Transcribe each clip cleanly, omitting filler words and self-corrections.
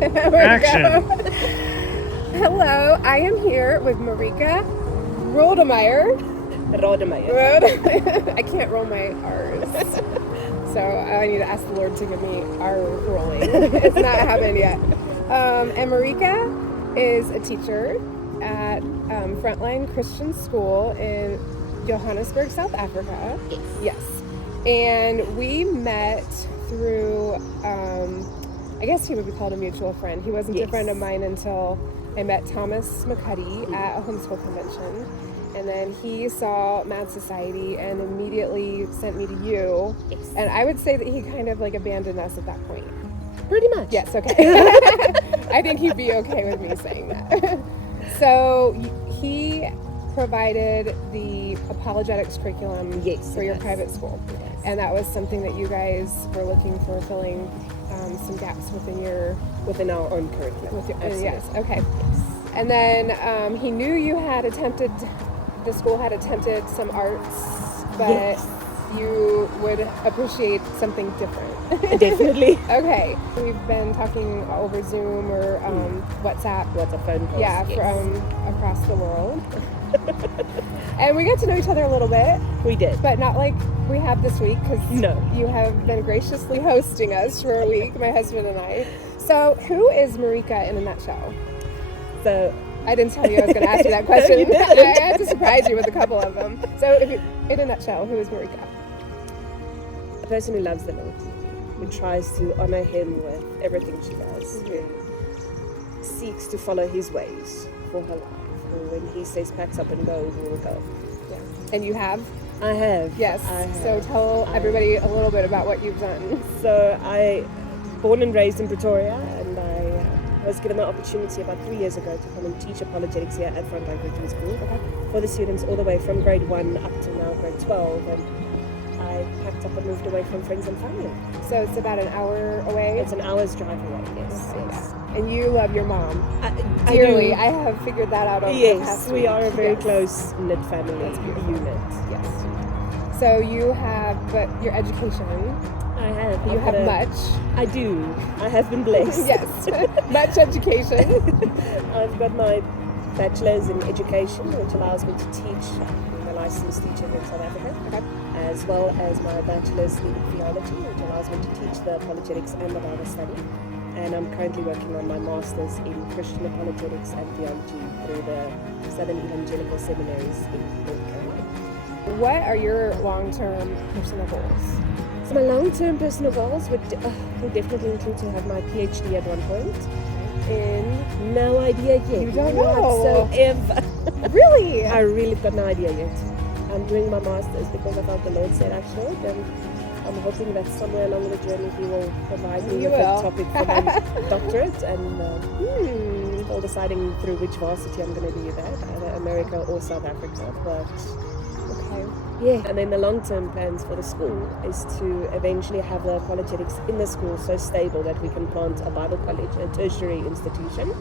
Action! Hello, I am here with Merike Rademeyer. I can't roll my R's. So I need to ask the Lord to give me R rolling. It's not happened yet. And Merike is a teacher at Frontline Christian School in Johannesburg, South Africa. Yes. And we met through, I guess he would be called a mutual friend. He wasn't a friend of mine until I met Thomas McCuddy at a homeschool convention. And then he saw Mad Society and immediately sent me to you. Yes. And I would say that he kind of like abandoned us at that point. Pretty much. Yes, okay. I think he'd be okay with me saying that. So he provided the apologetics curriculum for your private school. Yes. And that was something that you guys were looking for, filling some gaps within our own curriculum. Yes, okay. Yes. And then he knew you had the school had attempted some arts, but you would appreciate something different. Definitely. Okay. We've been talking over Zoom or WhatsApp phone calls. Yeah, from across the world. And we got to know each other a little bit. We did. But not like we have this week, because you have been graciously hosting us for a week, my husband and I. So who is Merike in a nutshell? So I didn't tell you I was going to ask you that question. You didn't. I had to surprise you with a couple of them. So in a nutshell, who is Merike? A person who loves the Lord, who tries to honor Him with everything she does, who seeks to follow His ways for her life. Who, when He says packs up and go, we will go. Yeah. And you have? I have. Yes. I have. So tell everybody a little bit about what you've done. So I born and raised in Pretoria, and I was given the opportunity about 3 years ago to come and teach apologetics here at Frontline Christian School for the students all the way from grade 1 up to now grade 12. And I packed up and moved away from friends and family. So it's about an hour away? It's an hour's drive away, yes. And you love your mom dearly. I have figured that out over the past we week. are a very close-knit family unit. Yes. So you have, but your education, I have. you have much. I do. I have been blessed. Yes, much education. I've got my bachelor's in education, which allows me to teach. I'm a licensed teacher in South Africa, as well as my bachelor's in theology, which allows me to teach the apologetics and the Bible study. And I'm currently working on my master's in Christian apologetics and theology through the Southern Evangelical Seminaries in North Carolina. What are your long-term personal goals? So my long-term personal goals would definitely include to have my PhD at one point. In no idea yet. You don't know whatsoever. Really? I really got no idea yet. I'm doing my master's because I felt the Lord said I should, and I'm hoping that somewhere along the journey He will provide me with a topic for my doctorate, and still deciding through which varsity I'm going to do that, either America or South Africa. But and then the long-term plans for the school is to eventually have the apologetics in the school so stable that we can plant a Bible college, a tertiary institution,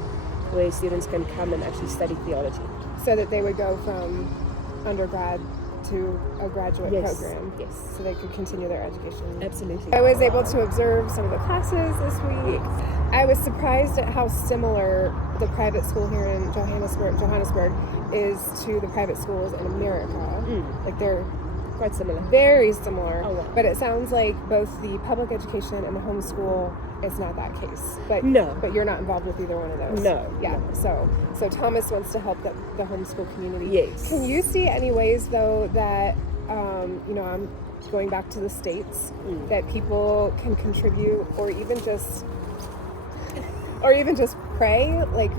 where students can come and actually study theology. So that they would go from undergrad to a graduate program. Yes. So they could continue their education. Absolutely. I was able to observe some of the classes this week. I was surprised at how similar the private school here in Johannesburg is to the private schools in America. Like they're quite similar. Very similar. Oh, wow. But it sounds like both the public education and the homeschool is not that case. But But you're not involved with either one of those. No. Yeah. So Thomas wants to help the homeschool community. Yes. Can you see any ways though that I'm going back to the States, that people can contribute or even just pray like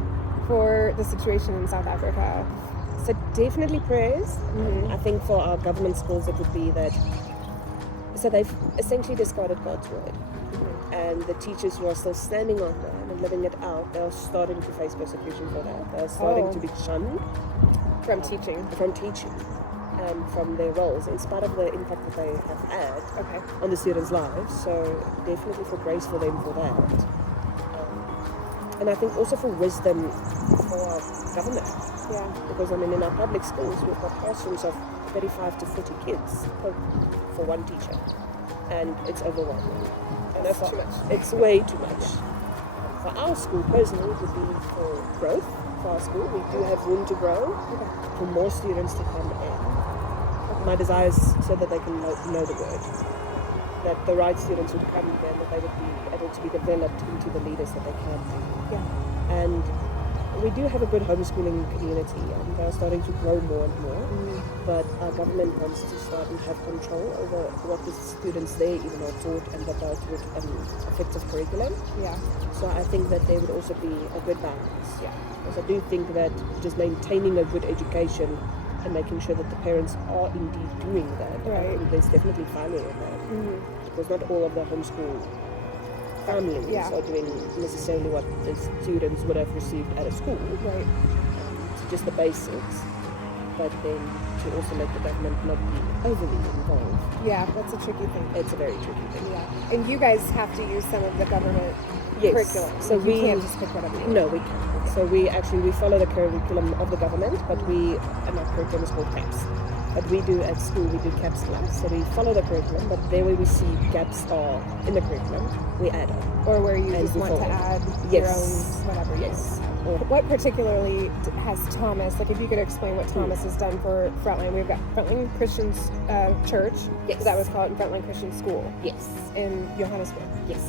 for the situation in South Africa? So definitely prayers. I think for our government schools it would be that, so they've essentially discarded God's word. And the teachers who are still standing on that and living it out, they are starting to face persecution for that. They are starting to be shunned from teaching. And from their roles, in spite of the impact that they have had on the students' lives. So definitely for grace for them for that. And I think also for wisdom for our government. Yeah. Because in our public schools, we've got classrooms of 35 to 40 kids for one teacher. And it's overwhelming. That's too much. It's way too much. for our school personally, it would be for growth for our school. We do have room to grow for more students to come in. My desire is so that they can know the word, that the right students would come then, that they would be able to be developed into the leaders that they can be. Yeah. And we do have a good homeschooling community, and they're starting to grow more and more. But our government wants to start and have control over what the students there even are taught, and that they're taught an effective curriculum. Yeah. So I think that there would also be a good balance. Yeah. Because I do think that just maintaining a good education and making sure that the parents are indeed doing that, Right. there's definitely value in that. Because not all of the homeschool families are doing necessarily what the students would have received at a school. Right. It's just the basics, but then to also make the government not be overly involved. Yeah, that's a tricky thing. It's a very tricky thing. Yeah. And you guys have to use some of the government curriculum. So you can't just pick whatever you want. No, we can't. So we follow the curriculum of the government, but and our curriculum is called CAPS. But we do at school, we do CAPS class. So we follow the curriculum, but there where we see gaps are in the curriculum, we add on. Or where you just want to add your own whatever. Yes. What particularly has Thomas, like if you could explain what Thomas has done for Frontline. We've got Frontline Christian Church, yes. That was called Frontline Christian School. Yes. In Johannesburg. Yes.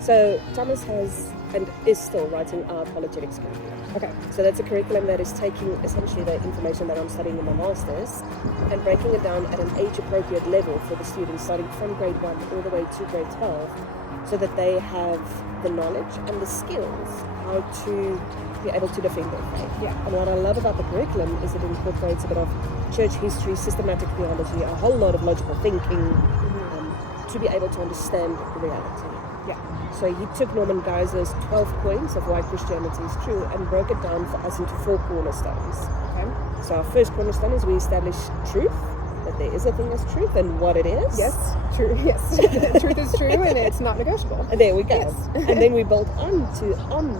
So Thomas has and is still writing our apologetics curriculum. Okay. So that's a curriculum that is taking essentially the information that I'm studying in my master's and breaking it down at an age-appropriate level for the students, starting from grade 1 all the way to grade 12, so that they have the knowledge and the skills how to be able to defend their faith. Yeah. And what I love about the curriculum is it incorporates a bit of church history, systematic theology, a whole lot of logical thinking, to be able to understand reality. Yeah. So he took Norman Geisler's 12 points of why Christianity is true and broke it down for us into 4 cornerstones. Okay. So our first cornerstone is we establish truth, that there is a thing as truth and what it is. Yes, true, yes. Truth is true and it's not negotiable. And there we go. Yes. And then we build on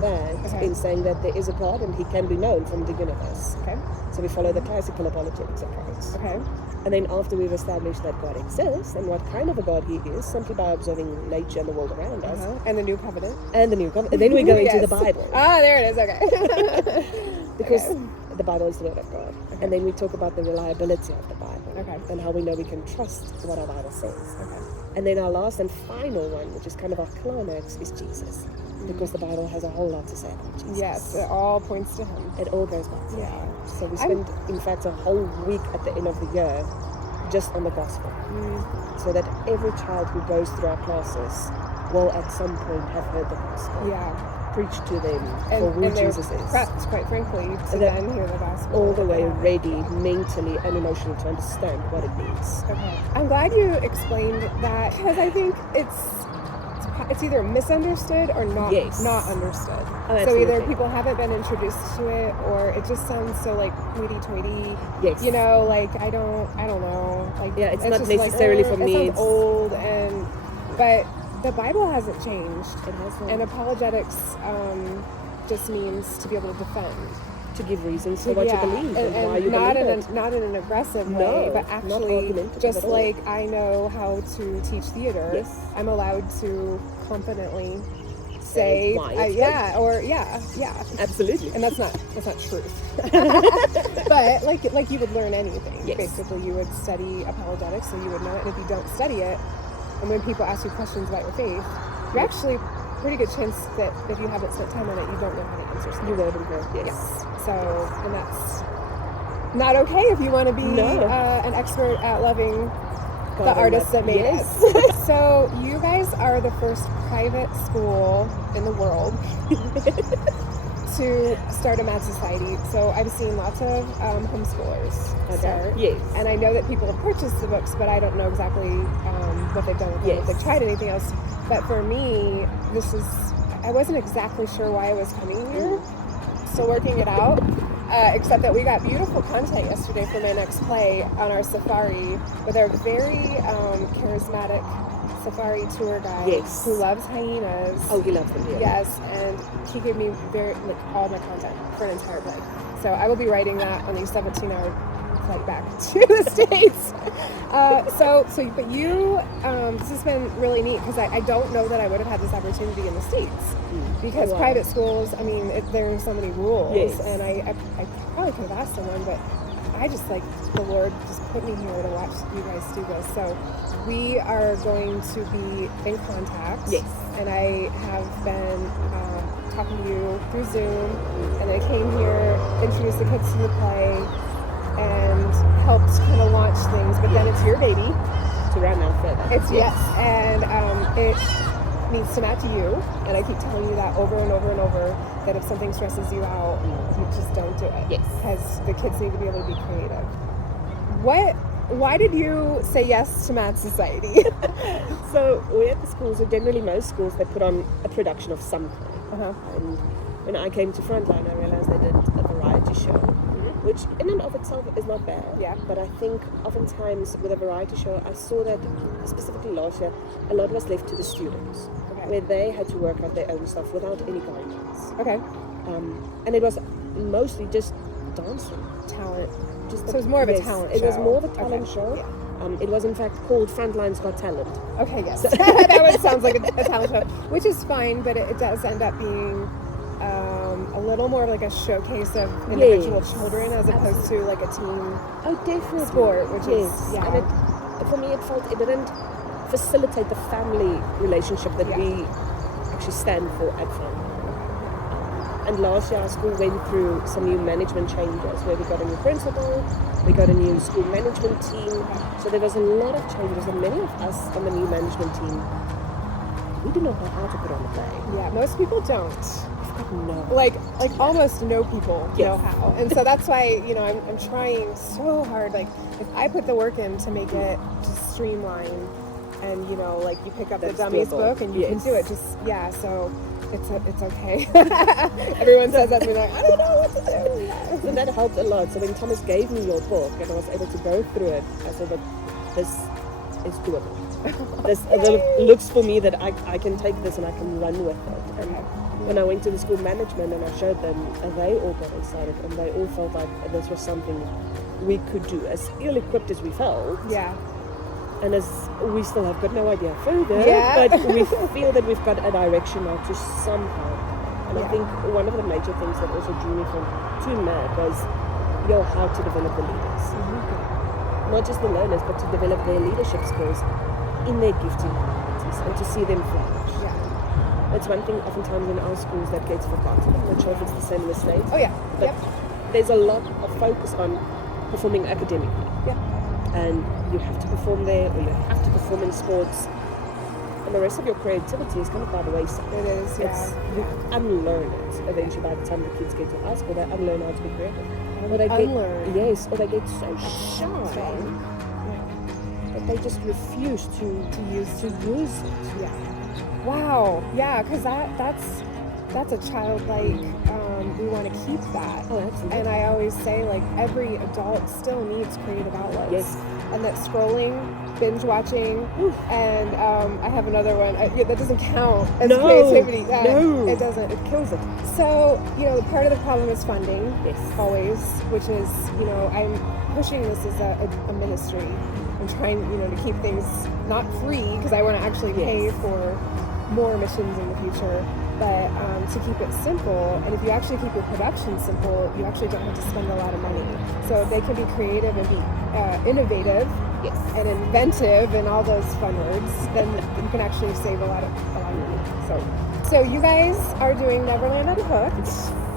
that Okay. in saying that there is a God and he can be known from the universe. Okay. So we follow the classical apologetics approach. Okay. And then after we've established that God exists and what kind of a God he is, simply by observing nature and the world around us. And the new covenant. And the new covenant. And then we go into the Bible. Ah, there it is, okay. Because the Bible is the word of God. Okay. And then we talk about the reliability of the Bible. Okay. And how we know we can trust what our Bible says. Okay. And then our last and final one, which is kind of our climax, is Jesus. Because the Bible has a whole lot to say about Jesus. Yes, it all points to him. It all goes back to Yeah. him. So we spend, in fact, a whole week at the end of the year just on the gospel. So that every child who goes through our classes will at some point have heard the gospel. Yeah. Preached to them And, for who and they're Jesus is. prepped, quite frankly, to then hear the gospel. All the way ready, mentally and emotionally, to understand what it means. Okay. I'm glad you explained that, because I think it's either misunderstood or not understood. Oh, so either people haven't been introduced to it, or it just sounds so like hoity-toity. Yes. You know, like I don't know. Like it's not just necessarily like, for me. It sounds old, but the Bible hasn't changed. It hasn't. And apologetics just means to be able to defend. To give reasons for what you believe and why you not believe in not in an aggressive way, but actually just like I know how to teach theater, yes. I'm allowed to confidently say absolutely. And that's not truth. But like you would learn anything. Yes. Basically you would study apologetics, so you would know it, and if you don't study it, and when people ask you questions about your faith, you're actually pretty good chance that if you haven't spent time on it, you don't know how to answer something. You won't know. Yes. So, and that's not okay if you want to be an expert at loving the artists that made us. So you guys are the first private school in the world to start a Mad Society. So I've seen lots of homeschoolers start. Yes. And I know that people have purchased the books, but I don't know exactly what they've done with them, if they've tried anything else. But for me, I wasn't exactly sure why I was coming here. Still working it out. Except that we got beautiful content yesterday for my next play on our safari with our very charismatic safari tour guide who loves hyenas. Oh, he loves them, Yes, and he gave me all my content for an entire play. So I will be writing that on these 17-hour flight back to the States. But you, this has been really neat because I don't know that I would have had this opportunity in the States because private schools, I mean, there are so many rules, Yes. and I probably could have asked someone, but I just the Lord just put me here to watch you guys do this. So we are going to be in contact. Yes. And I have been talking to you through Zoom, and I came here, introduced the kids to the play, and helped kind of launch things. But then it's your baby to run out further. It's yes, and it needs to match you. And I keep telling you that over and over and over, that if something stresses you out, you just don't do it. Yes. Because the kids need to be able to be creative. Why did you say yes to Mad Society? So we're at the schools, so generally most schools, they put on a production of some kind. And when I came to Frontline, I realized they did a variety show, which in and of itself is not bad. Yeah. But I think oftentimes with a variety show, I saw that specifically last year, a lot was left to the students, where they had to work out their own stuff without any guidance. Okay. And it was mostly just dancing. Talent. So it was more of a talent show. It was more of a talent show. Yeah. It was in fact called Frontline's Got Talent. Okay, yes. That sounds like a talent show, which is fine, but it does end up being a little more like a showcase of individual children as opposed to like a team sport, which is, And for me, it felt it didn't facilitate the family relationship that we actually stand for at Frontline. And last year our school went through some new management changes where we got a new principal, we got a new school management team. So there was a lot of changes, and many of us on the new management team, we do not know how to put on a play. Yeah, most people don't. We've got no. Like almost no people know how. And so that's why, I'm trying so hard. Like if I put the work in to make it just streamlined and, like you pick up the dummies book and you can do it. So it's okay. Everyone says that to me, like, I don't know what to do. And that helped a lot. So when Thomas gave me your book and I was able to go through it, I said that this is doable. It looks for me that I can take this and I can run with it. And when I went to the school management and I showed them, and they all got excited and they all felt like this was something we could do, as ill-equipped as we felt. Yeah. And as we still have got no idea further, but we feel that we've got a direction now to somehow. And I think one of the major things that also drew me to Matt was how to develop the leaders. Not just the learners, but to develop their leadership skills in their gifting abilities and to see them flourish. Yeah. That's one thing oftentimes in our schools that gets forgotten. I'm not sure if it's the same in the States. Oh yeah. But there's a lot of focus on performing academically. Yeah. And you have to perform there, or you have to perform in sports, and the rest of your creativity is kind of by the wayside. It is, You unlearn it eventually. By the time the kids get to high school, they unlearn how to be creative. Or they get so shy that they just refuse to use it. Yeah. Wow. Yeah, because that's a childlike. We want to keep that. Oh, absolutely. And I always say, like, every adult still needs creative outlets. Yes. And that scrolling, binge watching, and I have another one. That doesn't count as creativity. No, it doesn't. It kills it. So, part of the problem is funding. Yes. Always, which is, I'm pushing this as a ministry. I'm trying, to keep things not free because I want to actually pay for more missions in the future. But to keep it simple, and if you actually keep your production simple, you actually don't have to spend a lot of money. So if they can be creative and be innovative and inventive and all those fun words, then you can actually save a lot of money. So you guys are doing Neverland Unhooked,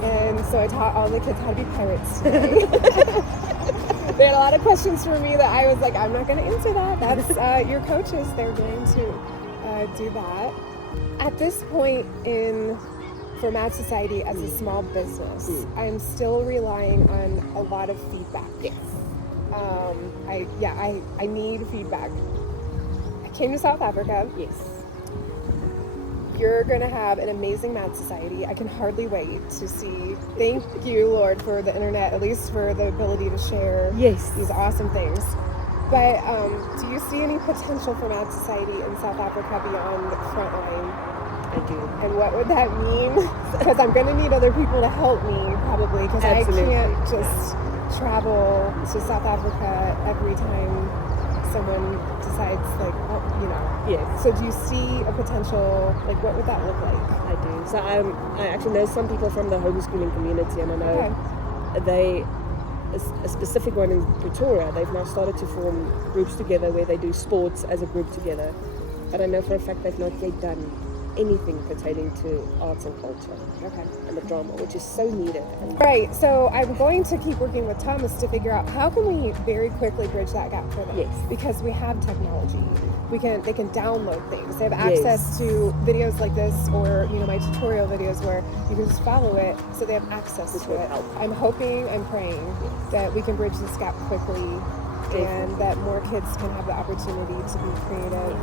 and so I taught all the kids how to be pirates today. There are a lot of questions for me that I was like, I'm not going to answer that. That's your coaches. They're going to do that. At this point for Mad Society as a small business, I'm still relying on a lot of feedback. Yes. I need feedback. I came to South Africa. Yes. You're going to have an amazing Mad Society. I can hardly wait to see. Thank you, Lord, for the internet, at least for the ability to share these awesome things. But do you see any potential for Mad Society in South Africa beyond Frontline? I do. And what would that mean? Because I'm going to need other people to help me, probably, because I can't just travel to South Africa every time someone decides, like, oh, you know. Yes. So do you see a potential, like, what would that look like? I do. So I actually know some people from the homeschooling community, and I know a specific one in Pretoria, they've now started to form groups together where they do sports as a group together. But I know for a fact they've not yet done anything pertaining to arts and culture and the drama, which is so needed. Right, so I'm going to keep working with Thomas to figure out how can we very quickly bridge that gap for them. Yes. Because we have technology. They can download things. They have access to videos like this, or my tutorial videos where you can just follow it, so they have access to it. I'm hoping and praying that we can bridge this gap quickly and that more kids can have the opportunity to be creative,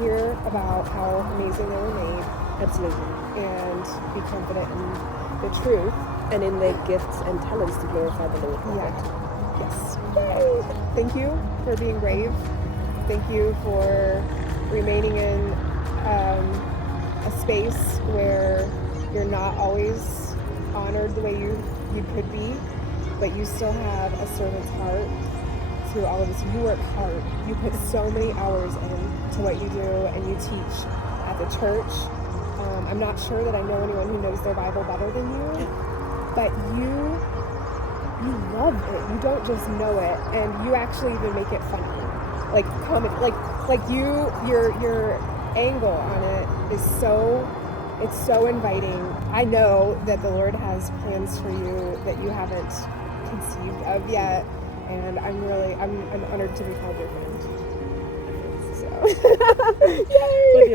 hear about how amazing they were made, and be confident in the truth and in their gifts and talents to glorify the Lord. Yes. Yay. Thank you for being brave. Thank you for remaining in a space where you're not always honored the way you could be, but you still have a servant's heart through all of this. You work hard. You put so many hours into what you do, and you teach at the church. I'm not sure that I know anyone who knows their Bible better than you, but you love it. You don't just know it, and you actually even make it funny, like comedy. Like your angle on it is it's so inviting. I know that the Lord has plans for you that you haven't conceived of yet. And I'm honored to be called your friend. So, yay!